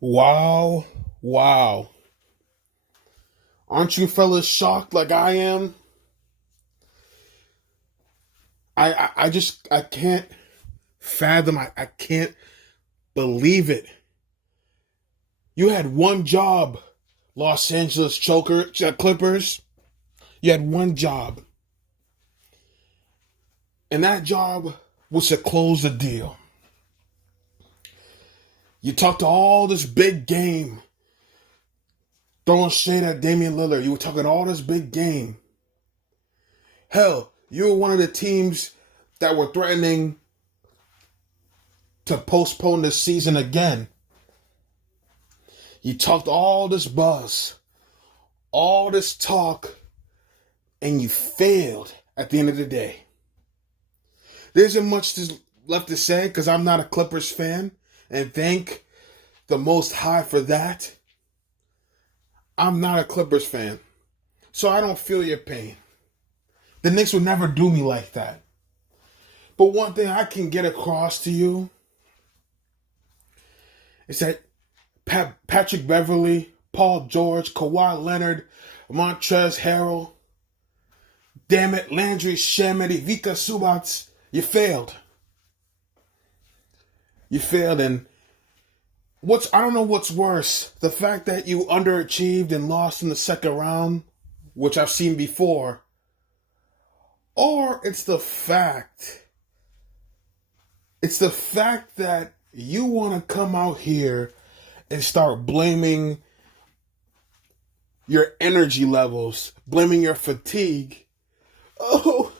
Wow, wow. Aren't you fellas shocked like I am? I can't fathom, I can't believe it. You had one job, Los Angeles Clippers. You had one job. And that job was to close the deal. You talked all this big game, throwing shade at Damian Lillard. You were talking all this big game. Hell, you were one of the teams that were threatening to postpone the season again. You talked all this buzz, all this talk, and you failed at the end of the day. There isn't much left to say because I'm not a Clippers fan, and thank the Most High for that. I'm not a Clippers fan, so I don't feel your pain. The Knicks would never do me like that. But one thing I can get across to you is that Patrick Beverly, Paul George, Kawhi Leonard, Montrezl Harrell, damn it, Landry Shamet, Vika Subats, you failed. You failed, and I don't know what's worse, the fact that you underachieved and lost in the second round, which I've seen before, or it's the fact that you want to come out here and start blaming your energy levels, blaming your fatigue. Oh,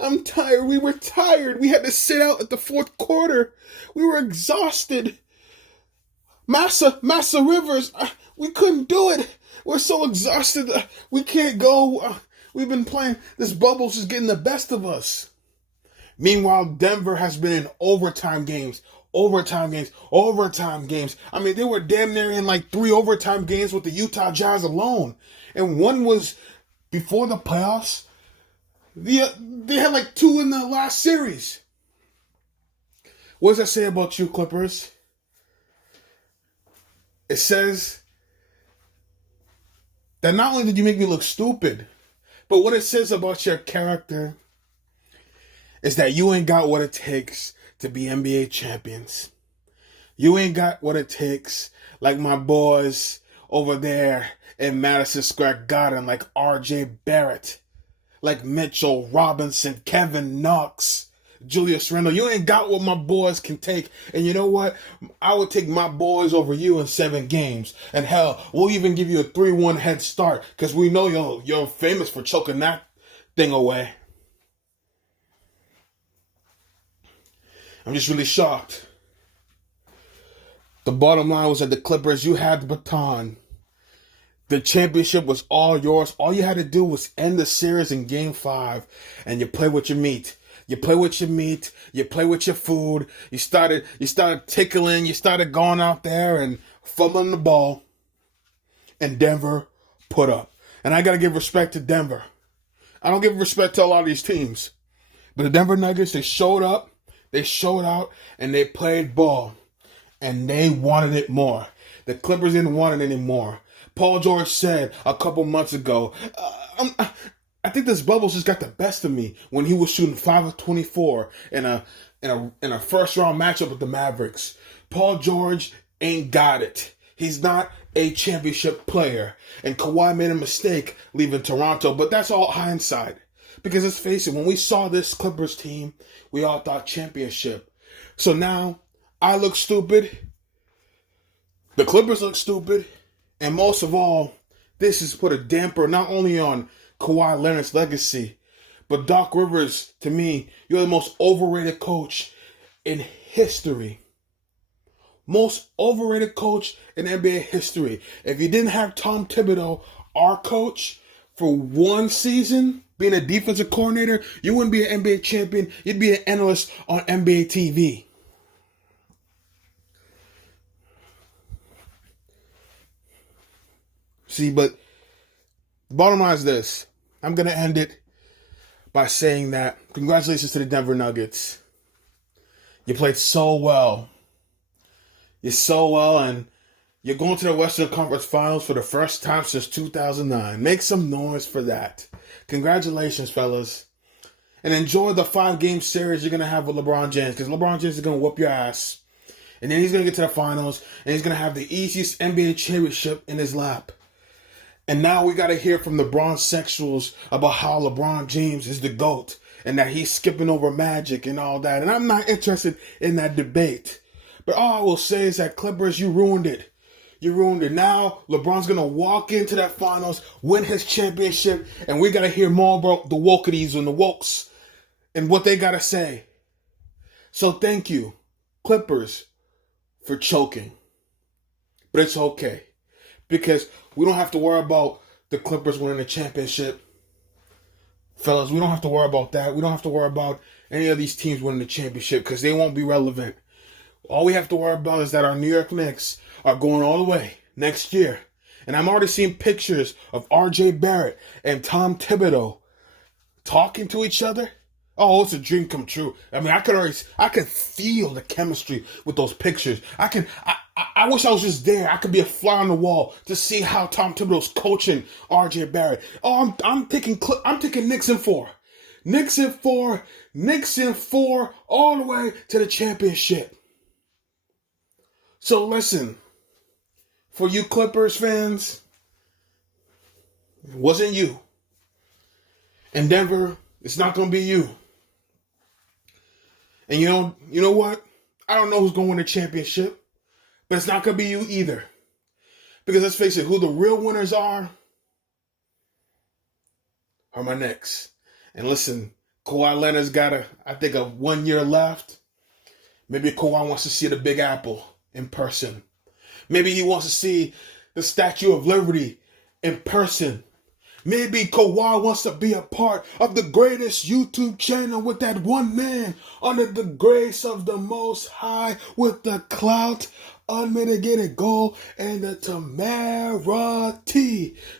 I'm tired. We were tired. We had to sit out at the fourth quarter. We were exhausted. Massa Rivers, we couldn't do it. We're so exhausted. We can't go. We've been playing. This bubble's just getting the best of us. Meanwhile, Denver has been in overtime games. I mean, they were damn near in like 3 overtime games with the Utah Jazz alone. And one was before the playoffs. They had like 2 in the last series. What does that say about you, Clippers? It says that not only did you make me look stupid, but what it says about your character is that you ain't got what it takes to be NBA champions. You ain't got what it takes like my boys over there in Madison Square Garden, like RJ Barrett, like Mitchell Robinson, Kevin Knox, Julius Randle. You ain't got what my boys can take. And you know what? I would take my boys over you in 7 games. And hell, we'll even give you a 3-1 head start because we know you're famous for choking that thing away. I'm just really shocked. The bottom line was that the Clippers, you had the baton. The championship was all yours. All you had to do was end the series in Game 5, and you play with your meat. You play with your meat. You play with your food. You started tickling. You started going out there and fumbling the ball. And Denver put up. And I got to give respect to Denver. I don't give respect to a lot of these teams. But the Denver Nuggets, they showed up. They showed out and they played ball. And they wanted it more. The Clippers didn't want it anymore. Paul George said a couple months ago, I think this bubbles just got the best of me when he was shooting 5 of 24 in a first round matchup with the Mavericks. Paul George ain't got it. He's not a championship player. And Kawhi made a mistake leaving Toronto, but that's all hindsight. Because let's face it, when we saw this Clippers team, we all thought championship. So now, I look stupid. The Clippers look stupid. And most of all, this has put a damper not only on Kawhi Leonard's legacy, but Doc Rivers, to me, you're the most overrated coach in history. Most overrated coach in NBA history. If you didn't have Tom Thibodeau, our coach, for 1 season, being a defensive coordinator, you wouldn't be an NBA champion. You'd be an analyst on NBA TV. See, but the bottom line is this. I'm going to end it by saying that congratulations to the Denver Nuggets. You played so well. You're so well, and you're going to the Western Conference Finals for the first time since 2009. Make some noise for that. Congratulations, fellas. And enjoy the 5-game series you're going to have with LeBron James, because LeBron James is going to whoop your ass. And then he's going to get to the finals, and he's going to have the easiest NBA championship in his lap. And now we got to hear from the Bron-sexuals about how LeBron James is the GOAT and that he's skipping over Magic and all that. And I'm not interested in that debate. But all I will say is that, Clippers, you ruined it. You ruined it. Now LeBron's going to walk into that finals, win his championship, and we got to hear more about the wokeities and the wokes and what they got to say. So thank you, Clippers, for choking. But it's okay, because we don't have to worry about the Clippers winning the championship. Fellas, we don't have to worry about that. We don't have to worry about any of these teams winning the championship, because they won't be relevant. All we have to worry about is that our New York Knicks are going all the way next year. And I'm already seeing pictures of R.J. Barrett and Tom Thibodeau talking to each other. Oh, it's a dream come true. I mean, I could feel the chemistry with those pictures. I wish I was just there. I could be a fly on the wall to see how Tom Thibodeau's coaching R.J. Barrett. Oh, I'm taking Knicks in 4. Knicks in 4. Knicks in 4 all the way to the championship. So listen, for you Clippers fans, it wasn't you. In Denver, it's not going to be you. And you know what? I don't know who's going to win the championship, but it's not going to be you either. Because let's face it, who the real winners are my Knicks. And listen, Kawhi Leonard's got I think, a 1 year left. Maybe Kawhi wants to see the Big Apple in person. Maybe he wants to see the Statue of Liberty in person. Maybe Kawhi wants to be a part of the greatest YouTube channel with that one man under the grace of the Most High with the clout, unmitigated goal, and the temerity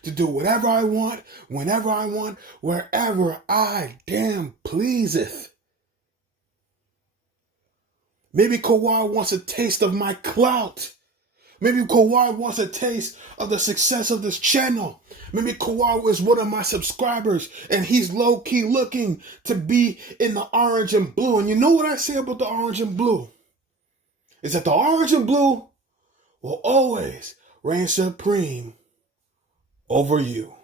to do whatever I want, whenever I want, wherever I damn pleaseth. Maybe Kawhi wants a taste of my clout. Maybe Kawhi wants a taste of the success of this channel. Maybe Kawhi is one of my subscribers and he's low-key looking to be in the orange and blue. And you know what I say about the orange and blue? Is that the orange and blue will always reign supreme over you.